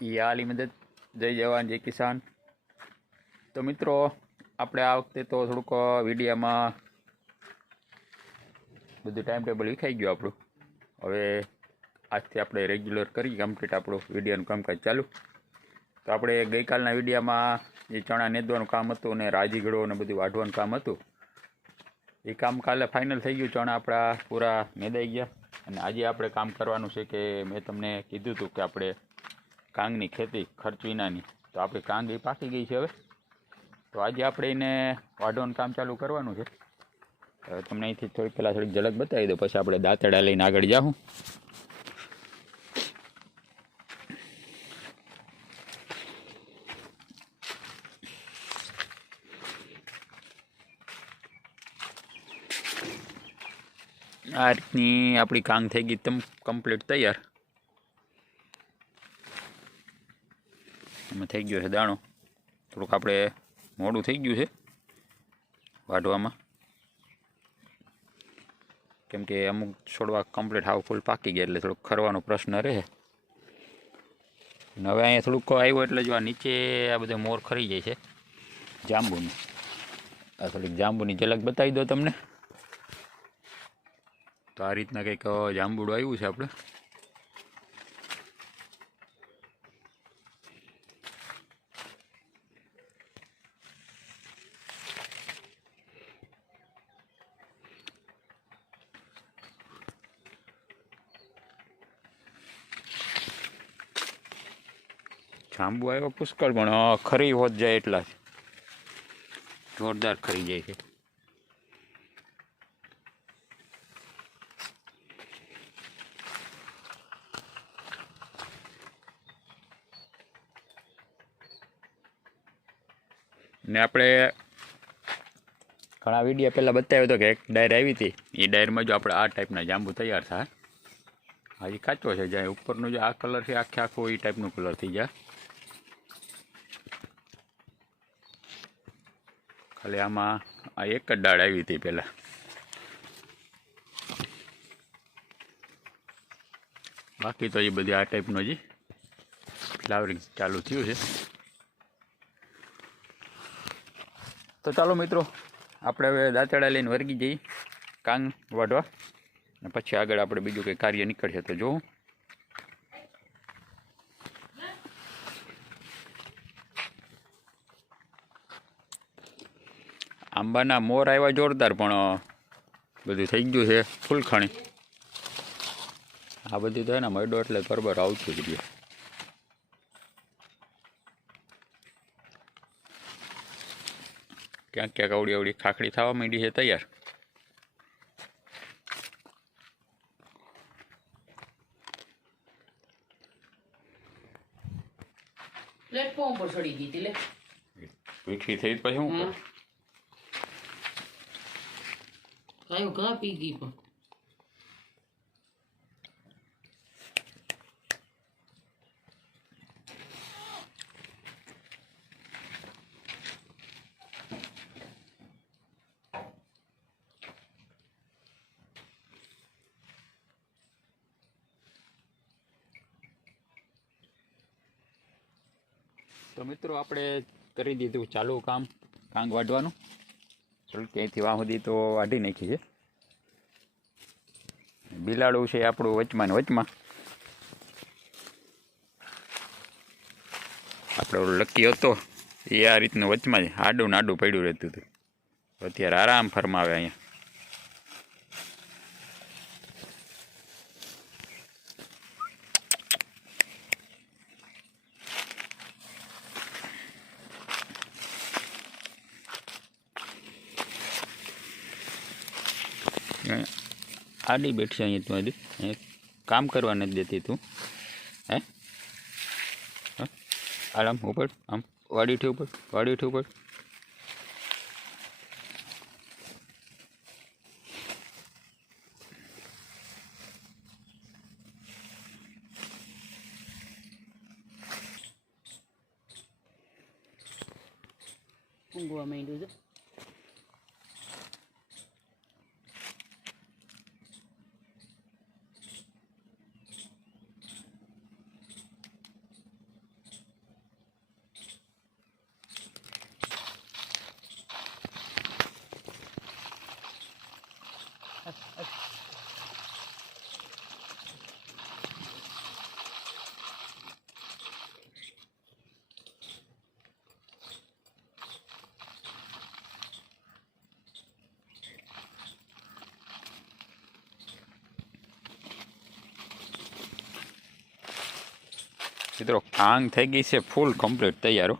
આલી મદદ જય જવાન, જય કિસાન. તો મિત્રો, આપણે આ વખતે તો થોડુંક વિડીયામાં બધું ટાઈમ ટેબલ વિખાઈ ગયું આપણું. હવે આજથી આપણે રેગ્યુલર કરી કમ્પ્લીટ આપણું વિડીયાનું કામકાજ ચાલુ. તો આપણે ગઈકાલના વિડીયામાં જે ચણા નેદવાનું કામ હતું ને રાજીગળો ને બધું વાઢવાનું કામ હતું, એ કામ કાલે ફાઇનલ થઈ ગયું. ચણા આપણા પૂરા મેદાઈ ગયા. અને આજે આપણે કામ કરવાનું છે કે મેં તમને કીધું હતું કે આપણે કાંગની ખેતી ખર્ચ વિનાની. તો આપણી કાંગ એ પાકી ગઈ છે હવે. તો આજે આપણે એને વાઢવાનું કામ ચાલુ કરવાનું છે. તમને અહીંથી થોડીક પહેલાં થોડીક ઝલક બતાવી દો પછી આપણે દાંતડા લઈને આગળ જાઉં આ રીતની આપણી કાંગ થઈ ગઈ તમ કમ્પ્લીટ તૈયાર. એમાં થઈ ગયો છે દાણો. થોડુંક આપણે મોડું થઈ ગયું છે વાઢવામાં. કેમ કે અમુક છોડવા કમ્પ્લીટ હાવ પાકી ગયા એટલે થોડુંક ખરવાનો પ્રશ્ન રહે. હવે અહીંયા થોડુંક આવ્યું એટલે જો આ નીચે આ બધા મોર ખરી જાય છે જાંબુની. આ થોડીક જાંબુની ઝલક બતાવી દો તમને. તો આ રીતના કંઈક જાંબુડું આવ્યું છે આપણે. જાંબુ આવ્યો પુષ્કળ, પણ ખરી હોત જાય એટલા જ. જોરદાર ખરી જાય છે. ને આપણે ઘણા વીડિયો પહેલાં બતાવ્યો હતો કે એક ડાયર આવી હતી. એ ડાયરમાં જો આપણે આ ટાઈપના જાંબુ તૈયાર થાય. હજી કાચો છે, જ્યાં ઉપરનો જે આ કલર છે, આખે આખો એ ટાઈપનું કલર થઈ જાય ખાલી આમાં આ એક જ ડાળ આવી હતી પહેલાં. બાકી તો એ બધી આ ટાઈપનું હજી ફ્લાવરિંગ ચાલુ થયું છે. તો ચાલો મિત્રો, આપણે હવે દાંતડા લઈને વર્ગી જઈએ. કાંગ વાઢવા. અને પછી આગળ આપણે બીજું કંઈ કાર્ય નીકળશે તો જોવું. આંબાના મોર આવ્યા જોરદાર પણ બધું થઈ ગયું છે ફૂલખણી. આ બધું તો એના મળ્યો એટલે બરોબર આવતું જ રહ્યું. ક્યાંક ક્યાંક આવડી અવડી ખાખડી થવા માંડી છે તૈયાર. પ્લેટફોર્મ પર છોડી ગઈ હતી લે. વીખી થઈ પછી હું ઘા પી ગઈ તો મિત્રો આપણે કરી દીધું ચાલુ કામ કાંગ વાઢવાનું. થોડુંક ત્યાંથી વાહ તો વાઢી નાખી છે. બિલાડું છે આપણું વચમાં ને વચમાં. આપણે લકી હતો. એ આ રીતનું વચમાં જ આડું ને આડું પડ્યું રહેતું હતું. અત્યારે આરામ ફરમાવે અહીંયા અહીંયા આડી બેઠી છે અહીંયા તું હજી કામ કરવા નથી દેતી તું. હે? હાલ ઉપર, આમ વાડી ઉઠી ઉપર વાડી ઉપર. ઊંઘવા માંડ્યું છે. મિત્રો આંગ થઈ ગઈ છે ફૂલ કમ્પ્લીટ તૈયાર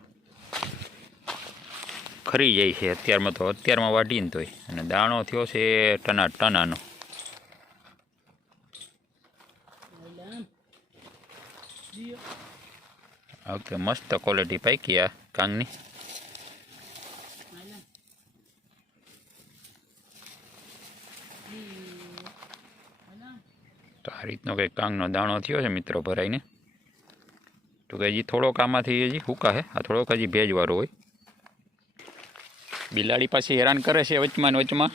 ખરી જાય છે. અત્યારમાં તો અત્યારમાં વાટીને તોય. અને દાણો થયો છે ટના ટનાનો. ઓકે મસ્ત ક્વોલિટી પાકી આ કાંગની. તો આ રીતનો કંઈક કાંગનો દાણો થયો છે મિત્રો ભરાઈને. તો કે હજી થોડોક આમાંથી હજી હુકા છે આ થોડોક હજી ભેજવાળો હોય. બિલાડી પાસે હેરાન કરે છે વચમાં વચમાં.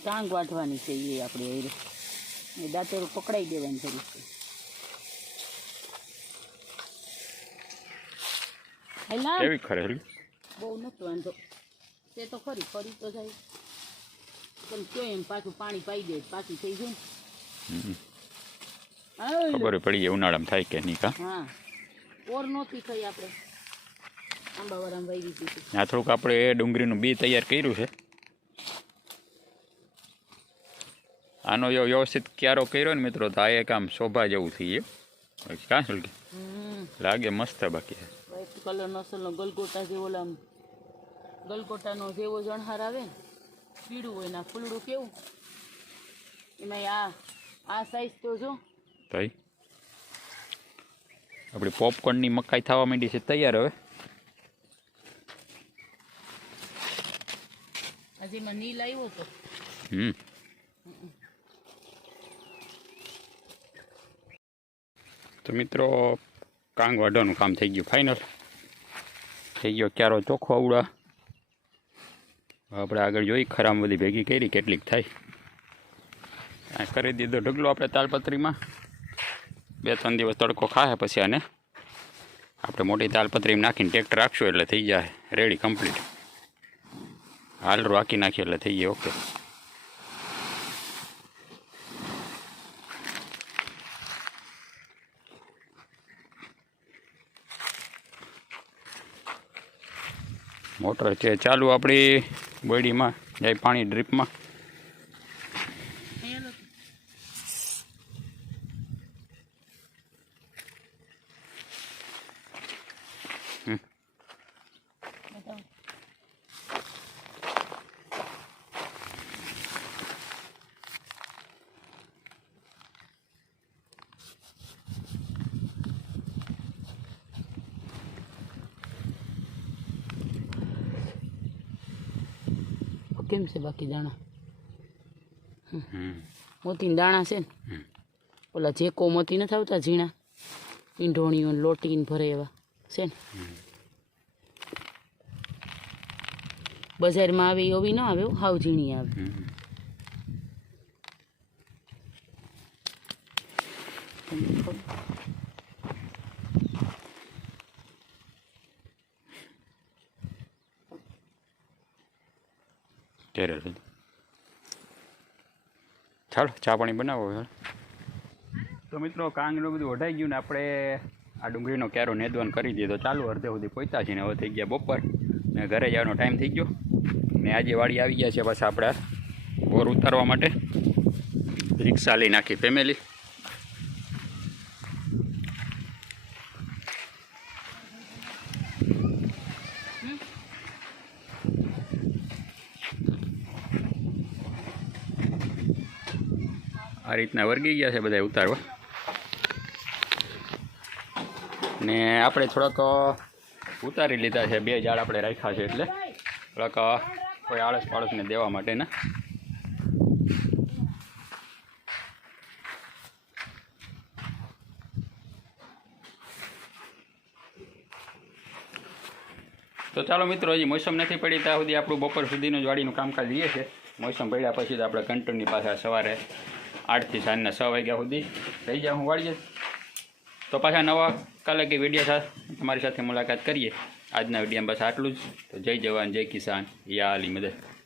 ટાંગ વાટવાની છે એ આપણે એ એ દાંતેરું પકડાઈ દેવાની જરૂર છે. કેવી ખરેલી બહુ નથી વાંધો. તે તો ખરી ફરી તો જાય. પણ કયો એમ પાછું પાણી પાઈ દે પાછી થઈ જાય ને. ખબર પડી જાય ઉનાળામાં થાય કે નહીં કા? હા. ઓર નહોતી થઈ આપણે. આંબાવાળામાં વાવી દીધી આ થોડુંક આપણે એ ડુંગળીનું બી તૈયાર કર્યું છે. આનો જો વ્યવસ્થિત ક્યારો કર્યો ને મિત્રો તો આ એક આમ શોભા જેવું થઈ ગયું. કાં સુલકી હમ. લાગે મસ્ત બાકી છે. વ્હાઈટ કલર નસલનો ગલગોટા જેવો ઓલા આમ. ગલગોટાનો જેવો જણહાર આવે ને પીળું હોય ને આ ફૂલડું કેવું? એમાં આ આ સાઈઝ તો જો ભાઈ. આપણી પોપકોર્નની મકાઈ થવા માંડી છે. તૈયાર હવે. નીલ આવ્યો તો. હમ. તો મિત્રો કાંગ વાઢવાનું કામ થઈ ગયું. ફાઇનલ થઈ ગયો ક્યારો ચોખ્ખો આવડા આપણે આગળ જોઈ ખરામ બધી ભેગી કરી કેટલીક થાય. કરી દીધો ઢગલો આપણે તાલપત્રીમાં. બે, ત્રણ દિવસ તડકો ખાશે પછી આને આપણે મોટી તાલપત્રી નાખીને ટ્રેક્ટર રાખશું એટલે થઈ જાય. રેડી કમ્પ્લીટ હાલ હાકી નાખીએ એટલે થઈ જાય ઓકે મોટર છે ચાલુ આપણી બોડીમાં, જાય પાણી ડ્રીપમાં કેમ છે બાકી દાણા? મોતી દાણા છે ને. ઓલા જેકો મોતી નથી આવતા ઝીણા? ઈંઢોણીઓ લોટીને ભરે એવા છે ને? બજારમાં આવે એવી ન આવે હાવ ઝીણી આવે. Thank તમને ટેરેસ જ. ચાલો, ચા પાણી બનાવો તો મિત્રો કાંગનું બધું વઢાઈ ગયું ને, આપણે આ ડુંગળીનો ક્યારો નેદવાન કરી દીધો ચાલુ અડધે સુધી પહોંચ્યા છે ને, હવે થઈ ગયા બપોર. ને ઘરે જવાનો ટાઈમ થઈ ગયો. ને આજે વાડી આવી ગયા છે પાછા આપણે. બોર ઉતારવા માટે. રિક્ષા લઈ નાખી ફેમિલી રીતના વર્ગી ગયા છે બધા ઉતારવા ને આપણે થોડાક ઉતારી લીધા છે. બે ઝાડ આપણે રાખ્યા છે એટલે. થોડાક કોઈ આળસ પાળસને દેવા માટેના. તો ચાલો મિત્રો, હજી મોસમ નથી પડી, ત્યાં સુધી આપણું બપોર સુધીનું જ વાડીનું કામકાજ લઈએ છે. મોસમ પડ્યા પછી તો આપણે કંટ્રોલની પાછા સવારે આઠથી સાંજના છ વાગ્યા સુધી રહી જાઉં વાળીએ. તો પાછા નવા કાલે કે વીડિયો સાથે તમારી સાથે મુલાકાત કરીએ. આજના વિડીયોમાં બસ આટલું જ. તો જય જવાન, જય કિસાન. યા અલી મદદ.